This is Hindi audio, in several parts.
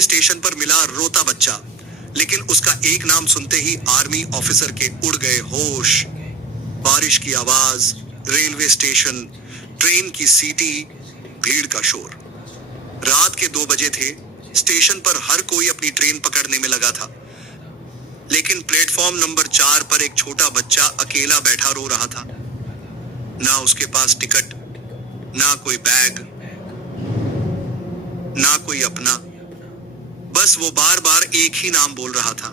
रेलवे स्टेशन पर मिला रोता बच्चा, लेकिन उसका एक नाम सुनते ही आर्मी ऑफिसर के उड़ गए होश। बारिश की आवाज, रेलवे स्टेशन, ट्रेन की सीटी, भीड़ का शोर। रात के 2 बजे थे। स्टेशन पर हर कोई अपनी ट्रेन पकड़ने में लगा था, लेकिन प्लेटफॉर्म नंबर 4 पर एक छोटा बच्चा अकेला बैठा रो रहा था। ना उसके पास टिकट, ना कोई बैग, ना कोई अपना। बस वो बार बार एक ही नाम बोल रहा था,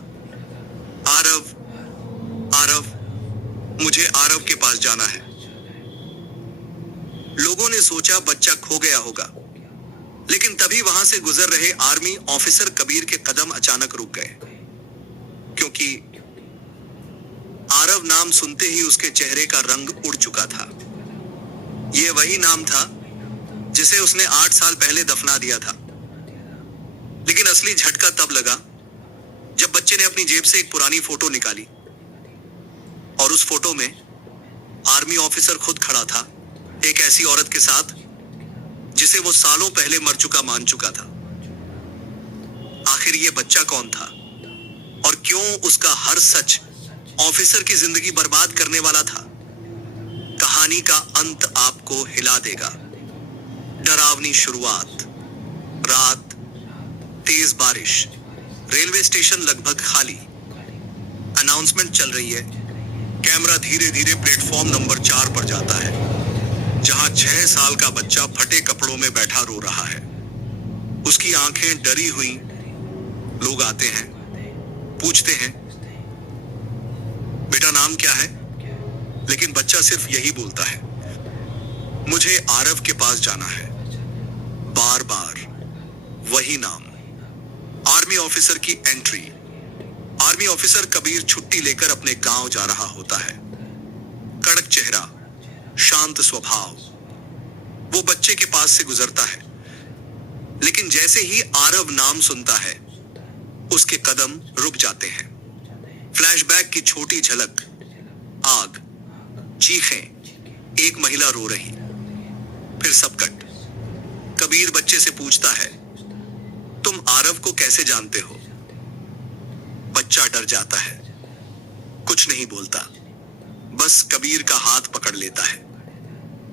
आरव, आरव, मुझे आरव के पास जाना है। लोगों ने सोचा बच्चा खो गया होगा, लेकिन तभी वहां से गुजर रहे आर्मी ऑफिसर कबीर के कदम अचानक रुक गए, क्योंकि आरव नाम सुनते ही उसके चेहरे का रंग उड़ चुका था। यह वही नाम था जिसे उसने 8 साल पहले दफना दिया था। लेकिन असली झटका तब लगा जब बच्चे ने अपनी जेब से एक पुरानी फोटो निकाली, और उस फोटो में आर्मी ऑफिसर खुद खड़ा था, एक ऐसी औरत के साथ जिसे वो सालों पहले मर चुका मान चुका था। आखिर ये बच्चा कौन था, और क्यों उसका हर सच ऑफिसर की जिंदगी बर्बाद करने वाला था? कहानी का अंत आपको हिला देगा। डरावनी शुरुआत, रात, तेज बारिश, रेलवे स्टेशन लगभग खाली। अनाउंसमेंट चल रही है। कैमरा धीरे धीरे प्लेटफॉर्म नंबर 4 पर जाता है, जहां 6 साल का बच्चा फटे कपड़ों में बैठा रो रहा है। उसकी आंखें डरी हुई। लोग आते हैं, पूछते हैं, बेटा नाम क्या है? लेकिन बच्चा सिर्फ यही बोलता है, मुझे आरव के पास जाना है। बार बार वही नाम। आर्मी ऑफिसर की एंट्री। आर्मी ऑफिसर कबीर छुट्टी लेकर अपने गांव जा रहा होता है। कड़क चेहरा, शांत स्वभाव। वो बच्चे के पास से गुजरता है, लेकिन जैसे ही आरव नाम सुनता है, उसके कदम रुक जाते हैं। फ्लैशबैक की छोटी झलक, आग, चीखें, एक महिला रो रही, फिर सब कट। कबीर बच्चे से पूछता है, तुम आरव को कैसे जानते हो? बच्चा डर जाता है, कुछ नहीं बोलता, बस कबीर का हाथ पकड़ लेता है।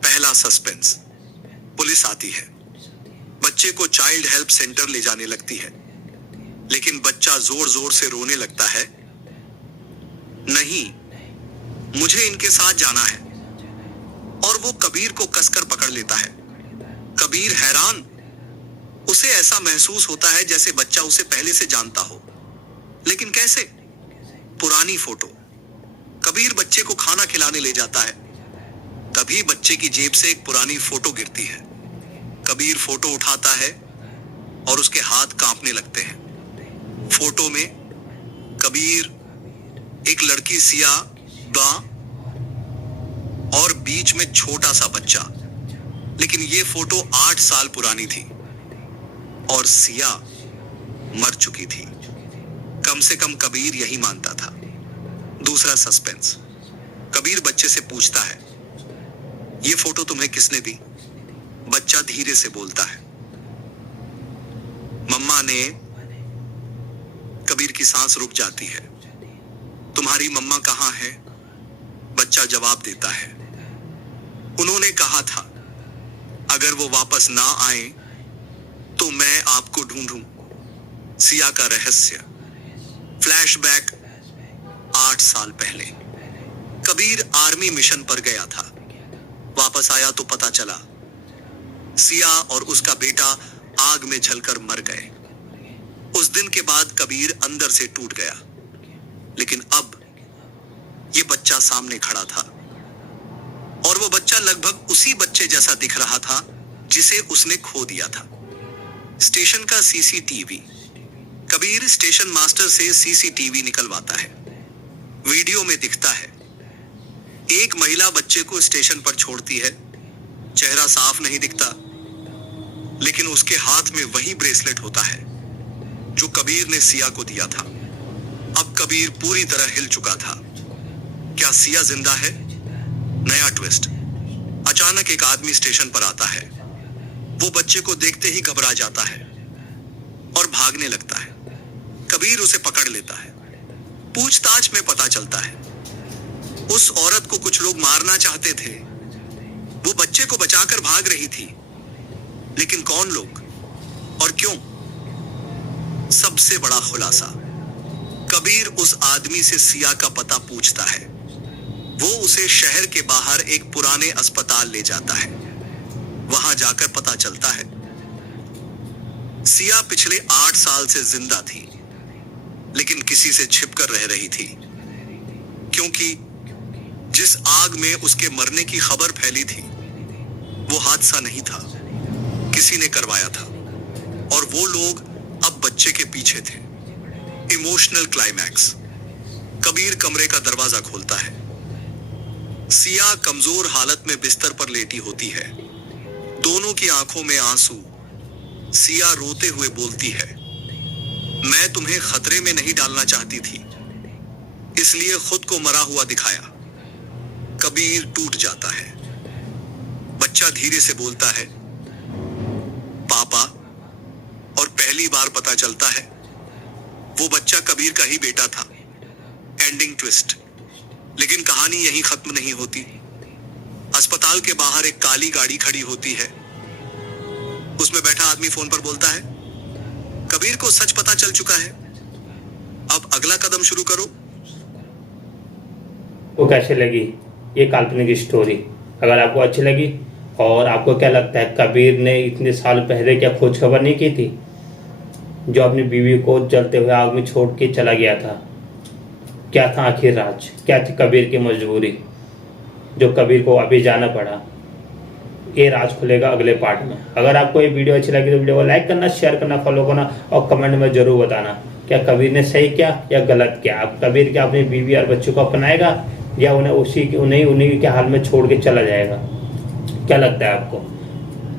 पहला सस्पेंस। पुलिस आती है, बच्चे को चाइल्ड हेल्प सेंटर ले जाने लगती है, लेकिन बच्चा जोर जोर से रोने लगता है, नहीं, मुझे इनके साथ जाना है। और वो कबीर को कसकर पकड़ लेता है। कबीर हैरान। उसे ऐसा महसूस होता है जैसे बच्चा उसे पहले से जानता हो, लेकिन कैसे? पुरानी फोटो। कबीर बच्चे को खाना खिलाने ले जाता है, तभी बच्चे की जेब से एक पुरानी फोटो गिरती है। कबीर फोटो उठाता है और उसके हाथ कांपने लगते हैं। फोटो में कबीर, एक लड़की सिया, बा और बीच में छोटा सा बच्चा। लेकिन ये फोटो 8 साल पुरानी थी और सिया मर चुकी थी। कम से कम कबीर यही मानता था। दूसरा सस्पेंस। कबीर बच्चे से पूछता है, ये फोटो तुम्हें किसने दी? बच्चा धीरे से बोलता है, मम्मा ने। कबीर की सांस रुक जाती है। तुम्हारी मम्मा कहां है? बच्चा जवाब देता है, उन्होंने कहा था अगर वो वापस ना आए तो मैं आपको ढूंढूं। सिया का रहस्य। फ्लैशबैक 8 साल पहले। कबीर आर्मी मिशन पर गया था। वापस आया तो पता चला सिया और उसका बेटा आग में जलकर मर गए। उस दिन के बाद कबीर अंदर से टूट गया। लेकिन अब ये बच्चा सामने खड़ा था, और वो बच्चा लगभग उसी बच्चे जैसा दिख रहा था जिसे उसने खो दिया था। स्टेशन का सीसीटीवी। कबीर स्टेशन मास्टर से सीसीटीवी निकलवाता है। वीडियो में दिखता है, एक महिला बच्चे को स्टेशन पर छोड़ती है। चेहरा साफ नहीं दिखता, लेकिन उसके हाथ में वही ब्रेसलेट होता है जो कबीर ने सिया को दिया था। अब कबीर पूरी तरह हिल चुका था। क्या सिया जिंदा है? नया ट्विस्ट। अचानक एक आदमी स्टेशन पर आता है। वो बच्चे को देखते ही घबरा जाता है। और भागने लगता है। कबीर उसे पकड़ लेता है। पूछताछ में पता चलता है उस औरत को कुछ लोग मारना चाहते थे। वो बच्चे को बचाकर भाग रही थी, लेकिन कौन लोग और क्यों? सबसे बड़ा खुलासा, कबीर उस आदमी से सिया का पता पूछता है। वो उसे शहर के बाहर एक पुराने अस्पताल ले जाता है। वहां जाकर पता चलता है सिया पिछले 8 साल से जिंदा थी, लेकिन किसी से छिपकर रह रही थी, क्योंकि जिस आग में उसके मरने की खबर फैली थी वो हादसा नहीं था, किसी ने करवाया था। और वो लोग अब बच्चे के पीछे थे। इमोशनल क्लाइमैक्स, कबीर कमरे का दरवाजा खोलता है। सिया कमजोर हालत में बिस्तर पर लेटी होती है, दोनों की आंखों में आंसू। सिया रोते हुए बोलती है, मैं तुम्हें खतरे में नहीं डालना चाहती थी, इसलिए खुद को मरा हुआ दिखाया। कबीर टूट जाता है। बच्चा धीरे से बोलता है, पापा। और पहली बार पता चलता है वो बच्चा कबीर का ही बेटा था। Ending twist. लेकिन कहानी यहीं खत्म नहीं होती। अस्पताल के बाहर एक काली गाड़ी खड़ी होती है। उसमें बैठा आदमी फोन पर बोलता है, कबीर को सच पता चल चुका है, अब अगला कदम शुरू करो। वो कैसे लगी ये काल्पनिक स्टोरी? अगर आपको अच्छी लगी, और आपको क्या लगता है कबीर ने इतने साल पहले क्या खोज खबर नहीं की थी, जो अपनी बीवी को जलते हुए आग में छोड़ के चला गया था? क्या था आखिर राज? क्या थी कबीर की मजबूरी जो कबीर को अभी जाना पड़ा? ये राज खुलेगा अगले पार्ट में। अगर आपको ये वीडियो अच्छी लगी तो वीडियो को लाइक करना, शेयर करना, फॉलो करना और कमेंट में जरूर बताना क्या कबीर ने सही किया या गलत किया। अब कबीर क्या अपनी बीवी और बच्चों को अपनाएगा या उन्हीं के हाल में छोड़ के चला जाएगा? क्या लगता है आपको?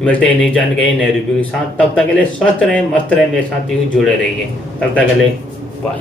मिलते हैं नई जानकारी नए रिव्यू के साथ। तब तक के लिए स्वस्थ रहें, मस्त रहें, मेरे साथ ही जुड़े रहिए। तब तक के लिए बाय।